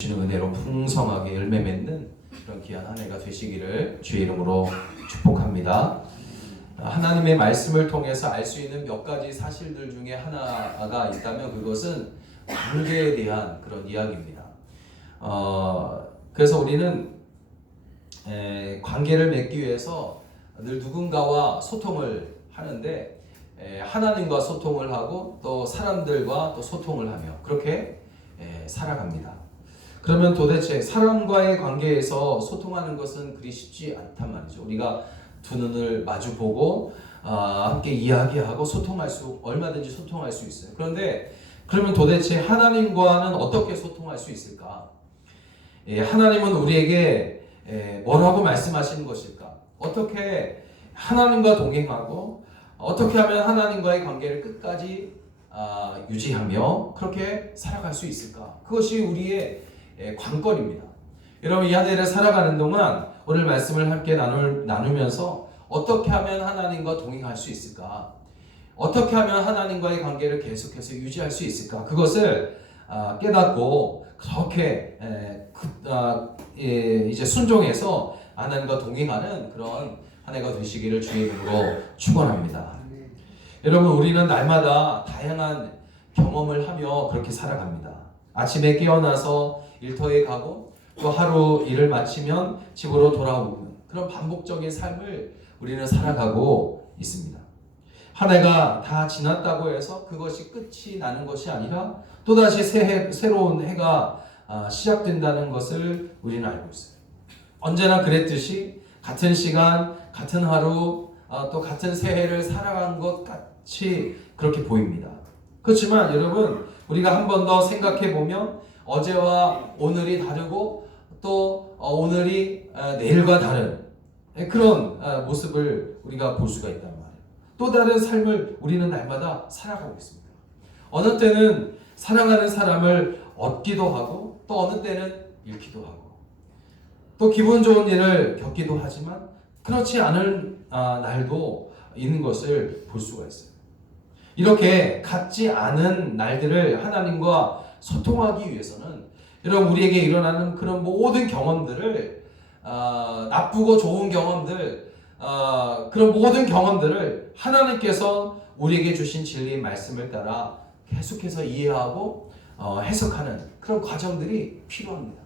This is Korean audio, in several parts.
주시는 은혜로 풍성하게 열매 맺는 그런 귀한 한 해가 되시기를 주의 이름으로 축복합니다. 하나님의 말씀을 통해서 알 수 있는 몇 가지 사실들 중에 하나가 있다면 그것은 관계에 대한 그런 이야기입니다. 그래서 우리는 관계를 맺기 위해서 늘 누군가와 소통을 하는데 하나님과 소통을 하고 또 사람들과 또 소통을 하며 그렇게 살아갑니다. 그러면 도대체 사람과의 관계에서 소통하는 것은 그리 쉽지 않단 말이죠. 우리가 두 눈을 마주보고 함께 이야기하고 얼마든지 소통할 수 있어요. 그런데 그러면 도대체 하나님과는 어떻게 소통할 수 있을까? 하나님은 우리에게 뭐라고 말씀하시는 것일까? 어떻게 하나님과 동행하고 어떻게 하면 하나님과의 관계를 끝까지 유지하며 그렇게 살아갈 수 있을까? 그것이 우리의 관건입니다. 여러분 이 한 해를 살아가는 동안 오늘 말씀을 함께 나누면서 어떻게 하면 하나님과 동행할 수 있을까? 어떻게 하면 하나님과의 관계를 계속해서 유지할 수 있을까? 그것을 깨닫고 그렇게 이제 순종해서 하나님과 동행하는 그런 한 해가 되시기를 주의 이름으로 축원합니다. 여러분 우리는 날마다 다양한 경험을 하며 그렇게 살아갑니다. 아침에 깨어나서 일터에 가고 또 하루 일을 마치면 집으로 돌아오는 그런 반복적인 삶을 우리는 살아가고 있습니다. 한 해가 다 지났다고 해서 그것이 끝이 나는 것이 아니라 또다시 새로운 해가 시작된다는 것을 우리는 알고 있어요. 언제나 그랬듯이 같은 시간, 같은 하루, 또 같은 새해를 살아간 것 같이 그렇게 보입니다. 그렇지만 여러분 우리가 한 번 더 생각해 보면 어제와 오늘이 다르고 또 오늘이 내일과 다른 그런 모습을 우리가 볼 수가 있단 말이에요. 또 다른 삶을 우리는 날마다 살아가고 있습니다. 어느 때는 사랑하는 사람을 얻기도 하고 또 어느 때는 잃기도 하고 또 기분 좋은 일을 겪기도 하지만 그렇지 않은 날도 있는 것을 볼 수가 있어요. 이렇게 같지 않은 날들을 하나님과 소통하기 위해서는 여러분 우리에게 일어나는 그런 모든 경험들을 나쁘고 좋은 경험들 그런 모든 경험들을 하나님께서 우리에게 주신 진리의 말씀을 따라 계속해서 이해하고 해석하는 그런 과정들이 필요합니다.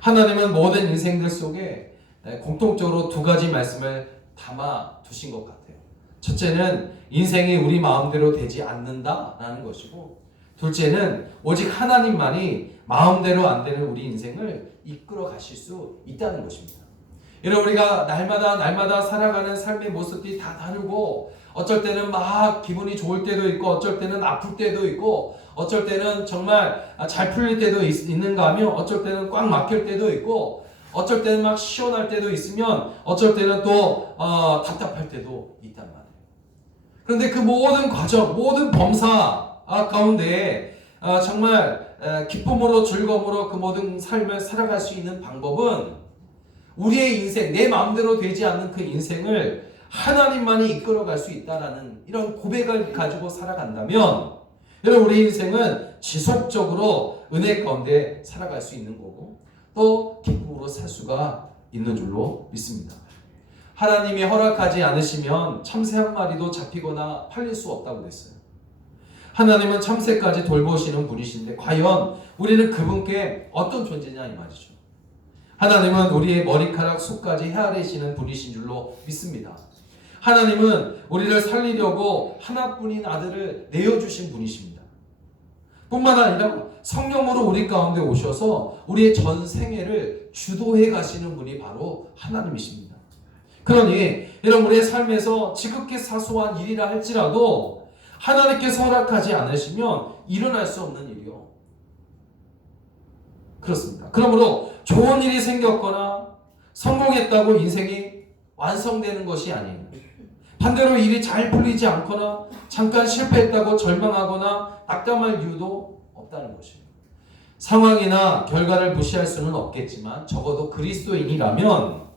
하나님은 모든 인생들 속에 공통적으로 두 가지 말씀을 담아 두신 것 같아요. 첫째는 인생이 우리 마음대로 되지 않는다라는 것이고 둘째는 오직 하나님만이 마음대로 안 되는 우리 인생을 이끌어 가실 수 있다는 것입니다. 여러분 우리가 날마다 살아가는 삶의 모습이 다 다르고 어쩔 때는 막 기분이 좋을 때도 있고 어쩔 때는 아플 때도 있고 어쩔 때는 정말 잘 풀릴 때도 있는가 하면 어쩔 때는 꽉 막힐 때도 있고 어쩔 때는 막 시원할 때도 있으면 어쩔 때는 또 답답할 때도 있단 말이에요. 그런데 그 모든 과정, 모든 범사 가운데 정말 기쁨으로 즐거움으로 그 모든 삶을 살아갈 수 있는 방법은 우리의 인생, 내 마음대로 되지 않는 그 인생을 하나님만이 이끌어갈 수 있다라는 이런 고백을 가지고 살아간다면 여러분 우리 인생은 지속적으로 은혜 가운데 살아갈 수 있는 거고 또 기쁨으로 살 수가 있는 줄로 믿습니다. 하나님이 허락하지 않으시면 참새 한 마리도 잡히거나 팔릴 수 없다고 그랬어요. 하나님은 참새까지 돌보시는 분이신데 과연 우리는 그분께 어떤 존재냐 이 말이죠. 하나님은 우리의 머리카락 속까지 헤아리시는 분이신 줄로 믿습니다. 하나님은 우리를 살리려고 하나뿐인 아들을 내어주신 분이십니다. 뿐만 아니라 성령으로 우리 가운데 오셔서 우리의 전 생애를 주도해 가시는 분이 바로 하나님이십니다. 그러니 여러분 우리의 삶에서 지극히 사소한 일이라 할지라도 하나님께서 허락하지 않으시면 일어날 수 없는 일이요. 그렇습니다. 그러므로 좋은 일이 생겼거나 성공했다고 인생이 완성되는 것이 아니에요. 반대로 일이 잘 풀리지 않거나 잠깐 실패했다고 절망하거나 낙담할 이유도 없다는 것이에요. 상황이나 결과를 무시할 수는 없겠지만 적어도 그리스도인이라면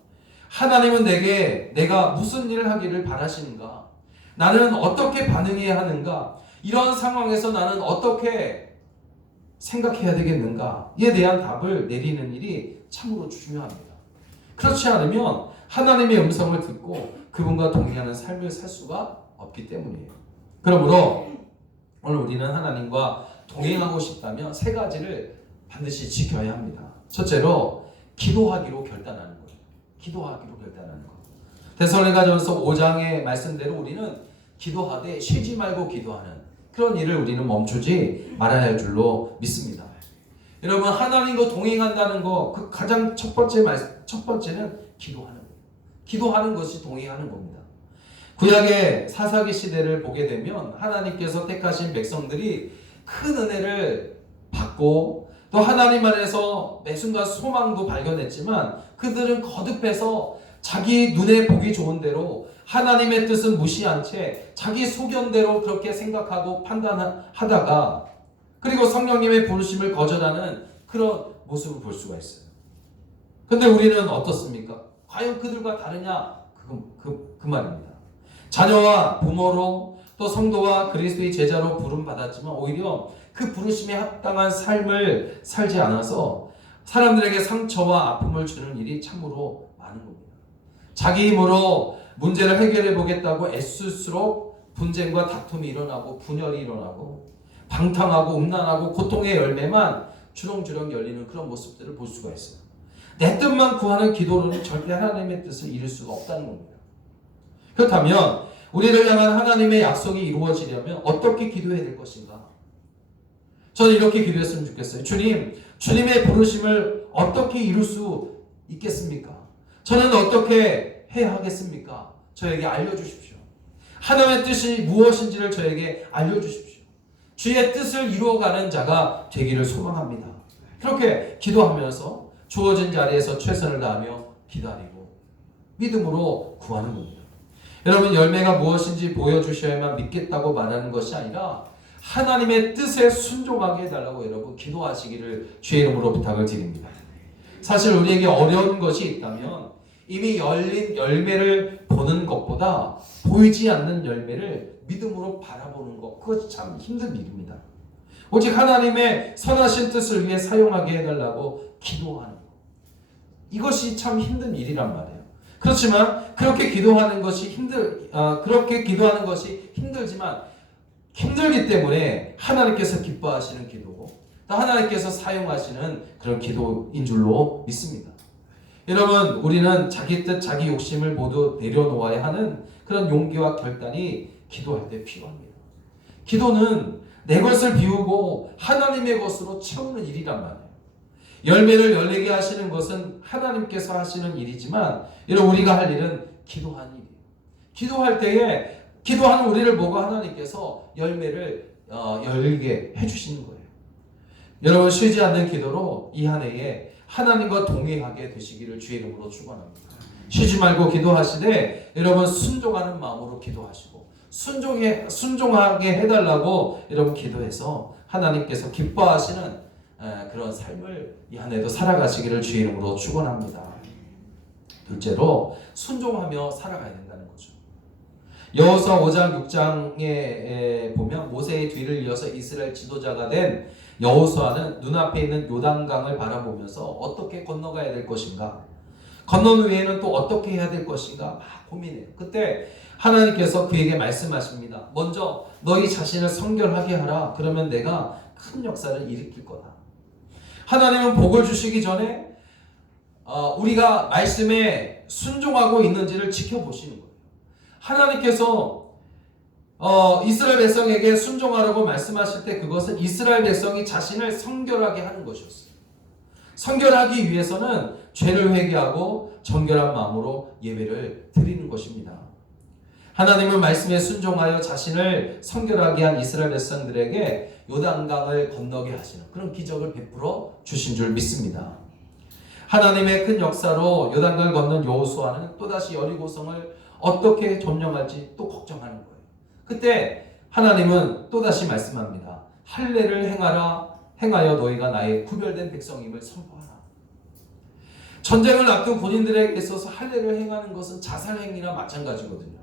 하나님은 내가 무슨 일을 하기를 바라시는가? 나는 어떻게 반응해야 하는가? 이런 상황에서 나는 어떻게 생각해야 되겠는가에 대한 답을 내리는 일이 참으로 중요합니다. 그렇지 않으면 하나님의 음성을 듣고 그분과 동행하는 삶을 살 수가 없기 때문이에요. 그러므로 오늘 우리는 하나님과 동행하고 싶다면 세 가지를 반드시 지켜야 합니다. 첫째로 기도하기로 결단하는 거예요. 기도하기로 결단하는 거. 데살로니가전서 5장의 말씀대로 우리는 기도하되 쉬지 말고 기도하는 그런 일을 우리는 멈추지 말아야 할 줄로 믿습니다. 여러분, 하나님과 동행한다는 거 그 가장 첫 번째는 기도하는 거예요. 기도하는 것이 동행하는 겁니다. 구약의 사사기 시대를 보게 되면 하나님께서 택하신 백성들이 큰 은혜를 받고 또 하나님 안에서 매 순간 소망도 발견했지만 그들은 거듭해서 자기 눈에 보기 좋은 대로 하나님의 뜻은 무시한 채 자기 소견대로 그렇게 생각하고 판단하다가 그리고 성령님의 부르심을 거절하는 그런 모습을 볼 수가 있어요. 근데 우리는 어떻습니까? 과연 그들과 다르냐? 그 말입니다. 자녀와 부모로 또 성도와 그리스도의 제자로 부름받았지만 오히려 그 부르심에 합당한 삶을 살지 않아서 사람들에게 상처와 아픔을 주는 일이 참으로 많은 겁니다. 자기 힘으로 문제를 해결해 보겠다고 애쓸수록 분쟁과 다툼이 일어나고 분열이 일어나고 방탕하고 음란하고 고통의 열매만 주렁주렁 열리는 그런 모습들을 볼 수가 있어요. 내 뜻만 구하는 기도로는 절대 하나님의 뜻을 이룰 수가 없다는 겁니다. 그렇다면 우리를 향한 하나님의 약속이 이루어지려면 어떻게 기도해야 될 것인가? 저는 이렇게 기도했으면 좋겠어요. 주님, 주님의 부르심을 어떻게 이룰 수 있겠습니까? 저는 어떻게 해야 하겠습니까? 저에게 알려주십시오. 하나님의 뜻이 무엇인지를 저에게 알려주십시오. 주의 뜻을 이루어가는 자가 되기를 소망합니다. 그렇게 기도하면서 주어진 자리에서 최선을 다하며 기다리고 믿음으로 구하는 겁니다. 여러분, 열매가 무엇인지 보여주셔야만 믿겠다고 말하는 것이 아니라 하나님의 뜻에 순종하게 해달라고 여러분 기도하시기를 주의 이름으로 부탁을 드립니다. 사실 우리에게 어려운 것이 있다면 이미 열린 열매를 보는 것보다 보이지 않는 열매를 믿음으로 바라보는 것, 그것이 참 힘든 일입니다. 오직 하나님의 선하신 뜻을 위해 사용하게 해달라고 기도하는 것, 이것이 참 힘든 일이란 말이에요. 그렇지만 그렇게 기도하는 것이 힘들지만 힘들기 때문에 하나님께서 기뻐하시는 기도고 또 하나님께서 사용하시는 그런 기도인 줄로 믿습니다. 여러분, 우리는 자기 뜻, 자기 욕심을 모두 내려놓아야 하는 그런 용기와 결단이 기도할 때 필요합니다. 기도는 내 것을 비우고 하나님의 것으로 채우는 일이란 말이에요. 열매를 열리게 하시는 것은 하나님께서 하시는 일이지만 여러분, 우리가 할 일은 기도하는 일이에요. 기도할 때에 기도하는 우리를 보고 하나님께서 열매를 열리게 해주시는 거예요. 여러분, 쉬지 않는 기도로 이 한 해에 하나님과 동행하게 되시기를 주의 이름으로 축원합니다. 쉬지 말고 기도하시되 여러분 순종하는 마음으로 기도하시고 순종하게 해달라고 여러분 기도해서 하나님께서 기뻐하시는 그런 삶을 이 한 해도 살아가시기를 주의 이름으로 축원합니다. 둘째로 순종하며 살아가야 된다는 거죠. 여호수아 5장 6장에 보면 모세의 뒤를 이어서 이스라엘 지도자가 된 여호수아는 눈앞에 있는 요단강을 바라보면서 어떻게 건너가야 될 것인가, 건너는 후에는 또 어떻게 해야 될 것인가 막 고민해요. 그때 하나님께서 그에게 말씀하십니다. 먼저 너희 자신을 성결하게 하라. 그러면 내가 큰 역사를 일으킬 거다. 하나님은 복을 주시기 전에 우리가 말씀에 순종하고 있는지를 지켜보시는 거예요. 하나님께서 이스라엘 백성에게 순종하라고 말씀하실 때 그것은 이스라엘 백성이 자신을 성결하게 하는 것이었어요. 성결하기 위해서는 죄를 회개하고 정결한 마음으로 예배를 드리는 것입니다. 하나님은 말씀에 순종하여 자신을 성결하게 한 이스라엘 백성들에게 요단강을 건너게 하시는 그런 기적을 베풀어 주신 줄 믿습니다. 하나님의 큰 역사로 요단강을 건넌 여호수아는 또다시 여리고성을 어떻게 점령할지 또 걱정하는 거예요. 그때 하나님은 또다시 말씀합니다. 할례를 행하여 너희가 나의 구별된 백성임을 선포하라. 전쟁을 앞둔 군인들에게 있어서 할례를 행하는 것은 자살행위나 마찬가지거든요.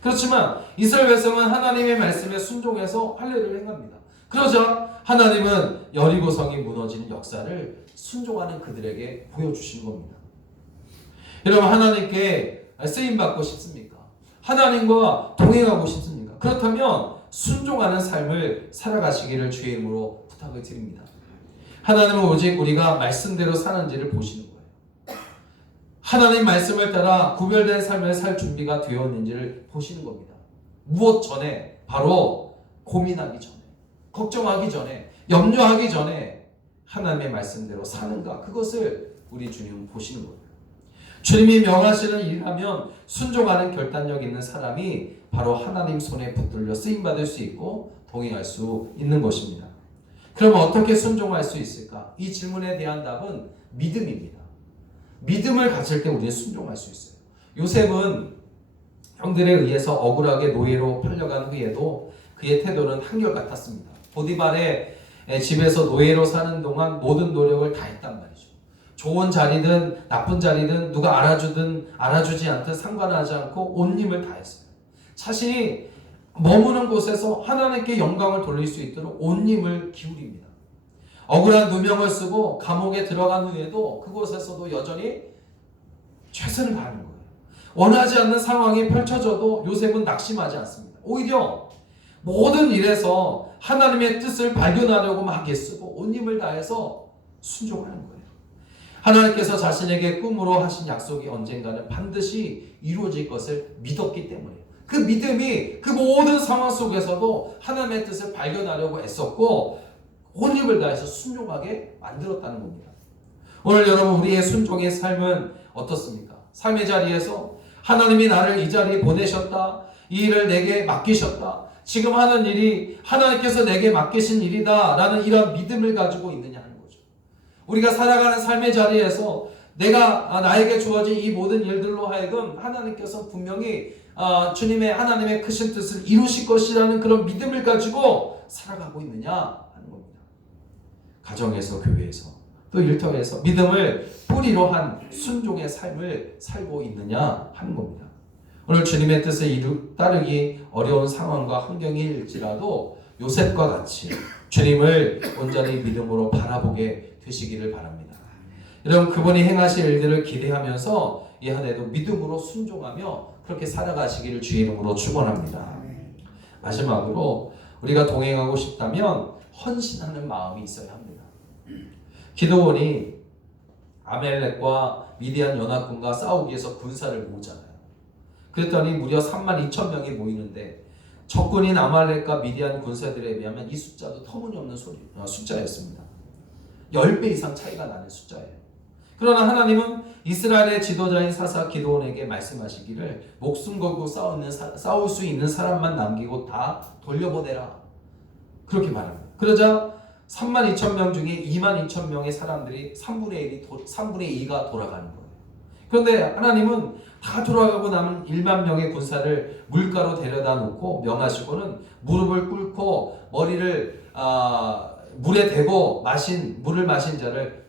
그렇지만 이스라엘 백성은 하나님의 말씀에 순종해서 할례를 행합니다. 그러자 하나님은 여리고성이 무너지는 역사를 순종하는 그들에게 보여주신 겁니다. 여러분, 하나님께 쓰임받고 싶습니까? 하나님과 동행하고 싶습니까? 그렇다면 순종하는 삶을 살아가시기를 주의 이름으로 부탁을 드립니다. 하나님은 오직 우리가 말씀대로 사는지를 보시는 거예요. 하나님 말씀을 따라 구별된 삶을 살 준비가 되었는지를 보시는 겁니다. 무엇 전에? 바로 고민하기 전에, 걱정하기 전에, 염려하기 전에 하나님의 말씀대로 사는가, 그것을 우리 주님은 보시는 거예요. 주님이 명하시는 일이라면 순종하는 결단력 있는 사람이 바로 하나님 손에 붙들려 쓰임받을 수 있고 동행할 수 있는 것입니다. 그럼 어떻게 순종할 수 있을까? 이 질문에 대한 답은 믿음입니다. 믿음을 가질 때 우리는 순종할 수 있어요. 요셉은 형들에 의해서 억울하게 노예로 팔려간 후에도 그의 태도는 한결같았습니다. 보디발의 집에서 노예로 사는 동안 모든 노력을 다했단 말이죠. 좋은 자리든 나쁜 자리든 누가 알아주든 알아주지 않든 상관하지 않고 온 힘을 다했어요. 자신이 머무는 곳에서 하나님께 영광을 돌릴 수 있도록 온 힘을 기울입니다. 억울한 누명을 쓰고 감옥에 들어간 후에도 그곳에서도 여전히 최선을 다하는 거예요. 원하지 않는 상황이 펼쳐져도 요셉은 낙심하지 않습니다. 오히려 모든 일에서 하나님의 뜻을 발견하려고 막 애쓰고 온 힘을 다해서 순종하는 거예요. 하나님께서 자신에게 꿈으로 하신 약속이 언젠가는 반드시 이루어질 것을 믿었기 때문이에요. 그 믿음이 그 모든 상황 속에서도 하나님의 뜻을 발견하려고 애썼고 온 힘을 다해서 순종하게 만들었다는 겁니다. 오늘 여러분, 우리의 순종의 삶은 어떻습니까? 삶의 자리에서 하나님이 나를 이 자리에 보내셨다, 이 일을 내게 맡기셨다, 지금 하는 일이 하나님께서 내게 맡기신 일이다 라는 이런 믿음을 가지고 있느냐 하는 거죠. 우리가 살아가는 삶의 자리에서 내가 나에게 주어진 이 모든 일들로 하여금 하나님께서 분명히 주님의 하나님의 크신 뜻을 이루실 것이라는 그런 믿음을 가지고 살아가고 있느냐 하는 겁니다. 가정에서, 교회에서, 또 일터에서 믿음을 뿌리로 한 순종의 삶을 살고 있느냐 하는 겁니다. 오늘 주님의 뜻에 따르기 어려운 상황과 환경일지라도 요셉과 같이 주님을 온전히 믿음으로 바라보게 되시기를 바랍니다. 여러분, 그분이 행하실 일들을 기대하면서 이 한 해도 믿음으로 순종하며 그렇게 살아가시기를 주의 이름으로 축원합니다. 마지막으로 우리가 동행하고 싶다면 헌신하는 마음이 있어야 합니다. 기드온이 아멜렉과 미디안 연합군과 싸우기 위해서 군사를 모으잖아요. 그랬더니 무려 32,000명이 모이는데 적군인 아말렉과 미디안 군사들에 비하면 이 숫자도 터무니없는 숫자였습니다. 10배 이상 차이가 나는 숫자예요. 그러나 하나님은 이스라엘의 지도자인 사사 기드온에게 말씀하시기를 목숨 걸고 싸울 수 있는 사람만 남기고 다 돌려보내라, 그렇게 말합니다. 그러자 32,000명 중에 22,000명의 사람들이 3분의 2가 돌아가는 거예요. 그런데 하나님은 다 돌아가고 남은 1만 명의 군사를 물가로 데려다 놓고 명하시고는 무릎을 꿇고 머리를 물에 대고 물을 마신 자를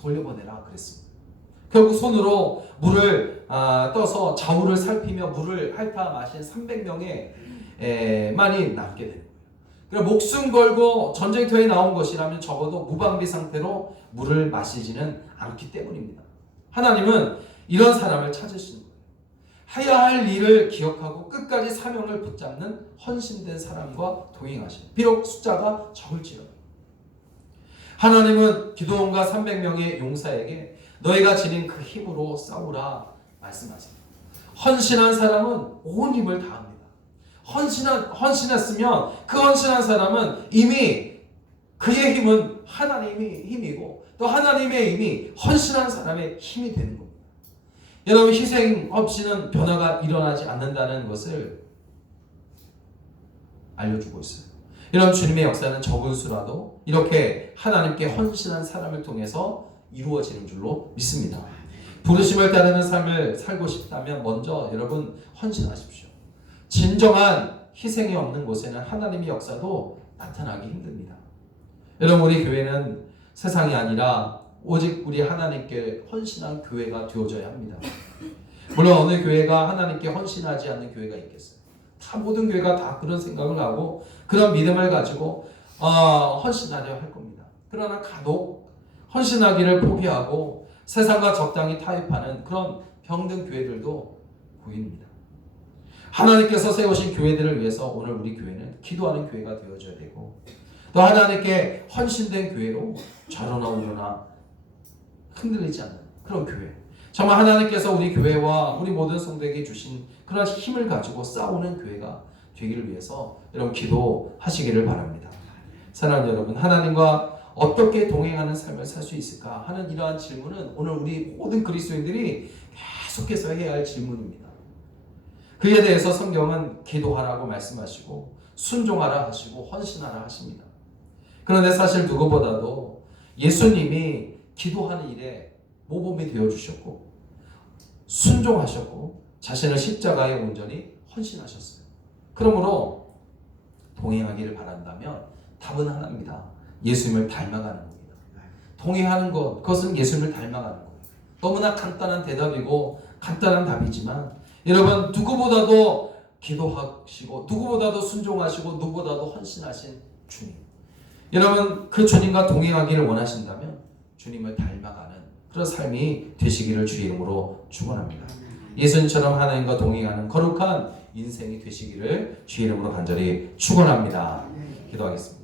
돌려보내라 그랬습니다. 결국 손으로 물을 떠서 좌우를 살피며 물을 핥아 마신 300명의 만이 남게 됩니다. 그러니까 목숨 걸고 전쟁터에 나온 것이라면 적어도 무방비 상태로 물을 마시지는 않기 때문입니다. 하나님은 이런 사람을 찾으시는 거예요. 해야 할 일을 기억하고 끝까지 사명을 붙잡는 헌신된 사람과 동행하시는, 비록 숫자가 적을지라도. 하나님은 기드온과 300명의 용사에게 너희가 지닌 그 힘으로 싸우라 말씀하십니다. 헌신한 사람은 온 힘을 다합니다. 헌신했으면 그 헌신한 사람은 이미 그의 힘은 하나님의 힘이고 또 하나님의 힘이 헌신한 사람의 힘이 되는 겁니다. 여러분, 희생 없이는 변화가 일어나지 않는다는 것을 알려주고 있어요. 이런 주님의 역사는 적은 수라도 이렇게 하나님께 헌신한 사람을 통해서 이루어지는 줄로 믿습니다. 부르심을 따르는 삶을 살고 싶다면 먼저 여러분 헌신하십시오. 진정한 희생이 없는 곳에는 하나님의 역사도 나타나기 힘듭니다. 여러분, 우리 교회는 세상이 아니라 오직 우리 하나님께 헌신한 교회가 되어져야 합니다. 물론 어느 교회가 하나님께 헌신하지 않는 교회가 있겠어요? 다 모든 교회가 다 그런 생각을 하고 그런 믿음을 가지고 헌신하려 할 겁니다. 그러나 간혹 헌신하기를 포기하고 세상과 적당히 타협하는 그런 병든 교회들도 보입니다. 하나님께서 세우신 교회들을 위해서 오늘 우리 교회는 기도하는 교회가 되어줘야 되고, 또 하나님께 헌신된 교회로 좌로나 우로나 흔들리지 않는 그런 교회, 정말 하나님께서 우리 교회와 우리 모든 성도에게 주신 그런 힘을 가지고 싸우는 교회가 되기를 위해서 여러분 기도하시기를 바랍니다. 사랑하는 여러분, 하나님과 어떻게 동행하는 삶을 살 수 있을까 하는 이러한 질문은 오늘 우리 모든 그리스도인들이 계속해서 해야 할 질문입니다. 그에 대해서 성경은 기도하라고 말씀하시고 순종하라 하시고 헌신하라 하십니다. 그런데 사실 누구보다도 예수님이 기도하는 일에 모범이 되어주셨고 순종하셨고 자신을 십자가에 온전히 헌신하셨어요. 그러므로 동행하기를 바란다면 답은 하나입니다. 예수님을 닮아가는 겁니다. 동행하는 것, 그것은 예수님을 닮아가는 거예요. 너무나 간단한 대답이고 간단한 답이지만 여러분, 누구보다도 기도하시고 누구보다도 순종하시고 누구보다도 헌신하신 주님, 여러분 그 주님과 동행하기를 원하신다면 주님을 닮아가는 그런 삶이 되시기를 주의 이름으로 축원합니다. 예수님처럼 하나님과 동행하는 거룩한 인생이 되시기를 주의 이름으로 간절히 축원합니다. 기도하겠습니다.